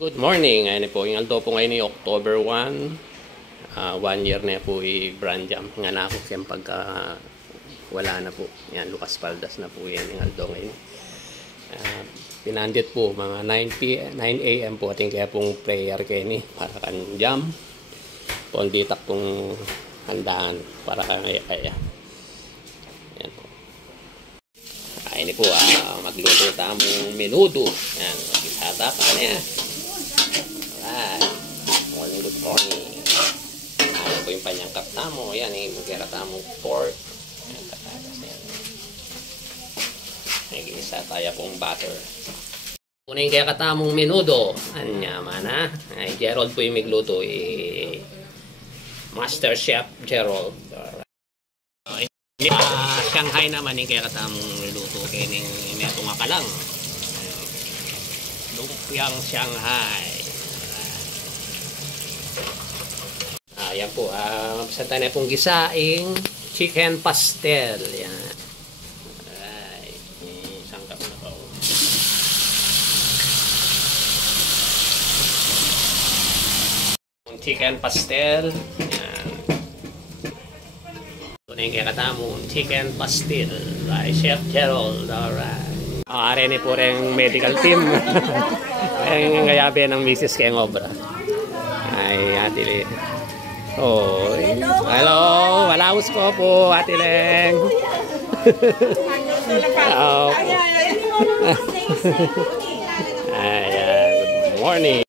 Good morning. Ayun po, yung Aldo po ngayon ay October 1. 1 year na po i-brand jam. Nga na ako siyang pagka wala na po. Yan, Lucas Paldas na po yan yung Aldo ngayon. Pinandit po mga 9 a.m. po ating kaya pong prayer Kenny para kan jam. Ponditak pong handaan para kaya. Yan po. Ini po magluto tamong menudo. Yan, mag-isata pa niya. Alright. Morning, good morning. Ayan po yung panyangkap tamo. Yan, magkira tamong pork. Ayan, katatas yan. Nag-isa tayo pong butter. Muna yung kaya katamong menudo. Anyaman ha. Ay, Gerald po yung magluto. Master Chef Gerald. Alright. Shanghai naman yung kaya katamong luto kaya may itong akalang lumpiang Shanghai. Yan po, masanta na pong gisaing chicken pastel. Yan. Alright, sangkap na po. Chicken pastel. Yan. Yung kaya katamong chicken pastel by Chef Gerald. Alright. Arene po rin medical team. Ang gayabi ng Mrs. Keng Obra. Ay, Ate Leng. Oh, hello. Malaos ko po, Ate Leng. Ayan, good morning.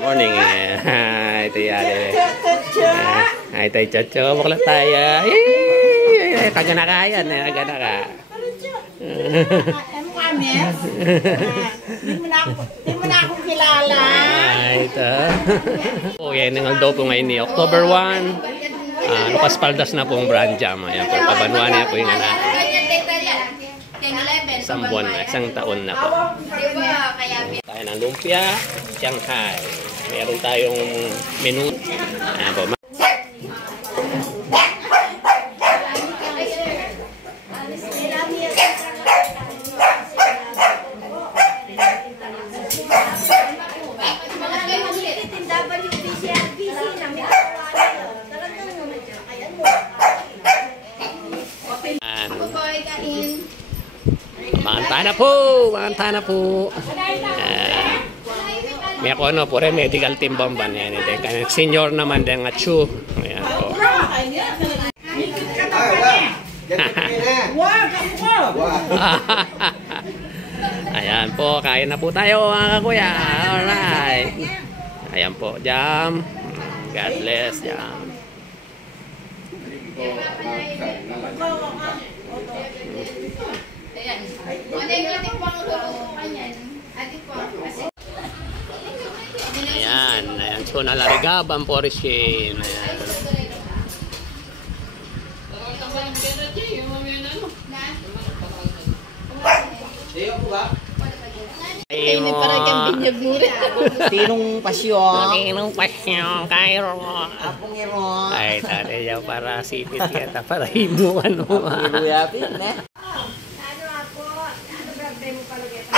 Morning. Ito yan. Ay, tayo chacho. Bakla tayo. Taga na ka yan. Taga na ka. Hindi mo na ako kilala. Ito. Oh, yan ang Aldo po ngayon ni October 1. Lucas Paldas na pong brand jam. Ayan po. Pabanuan niya po yung anak. Isang buwan na. Isang taon na po. Tayo ng lumpia. Shanghai. Meron tayong menu. Ayan po. Manganta na po! Manganta na po! May ako ano po rin, medical team bomban yan. Senior naman din nga Chu. Ayan po. Ayan po, kain na po tayo mga kuya. Alright. Ayan po, jam. God bless, jam. Ayan, ayan. So, nalarigaban po rin siya. Ayan. Ini para kang binyag nuri. Tinong pasyon. Tinong pasyon. Kairo. Apong iro. Ay, tari yaw para sipit kita. Para himo ano. Himo yapin ne. Ano ako? Ano birthday mo pala ito?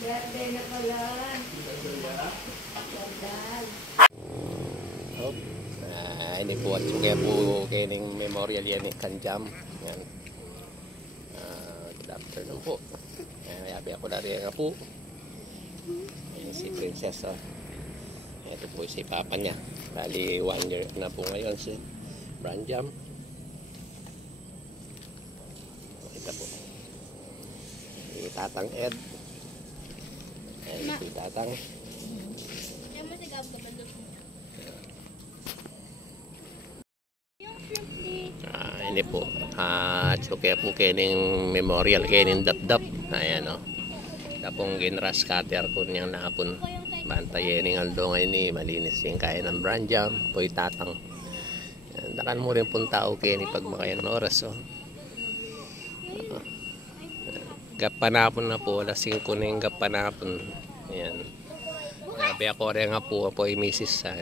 Birthday na pala. Ini po at suga po kaning memorial yan ni Kanjam. Yan. Good afternoon po. Yabi ako na rin nga po. Ayan si Princess. Ito po si Papa niya. Bali 1 year na po ngayon si brand jam. Ito po. Si Tatang Ed. Ayan si Tatang. Ini po. Suka po kaning memorial kaning dap-dap. Ayan o. Tapong ginras cutter ko niyang nakapon. Bantayin ng Aldo ngayon ni malinis yung kaya ng brand jam. Po'y tatang. Dakan mo rin pong tao kayo ni pagmakayan ng oras. Oh. Gapanapon na po, alas 5 na yung gapanapon. Ayan. Sabi ako rin nga po ay misis sa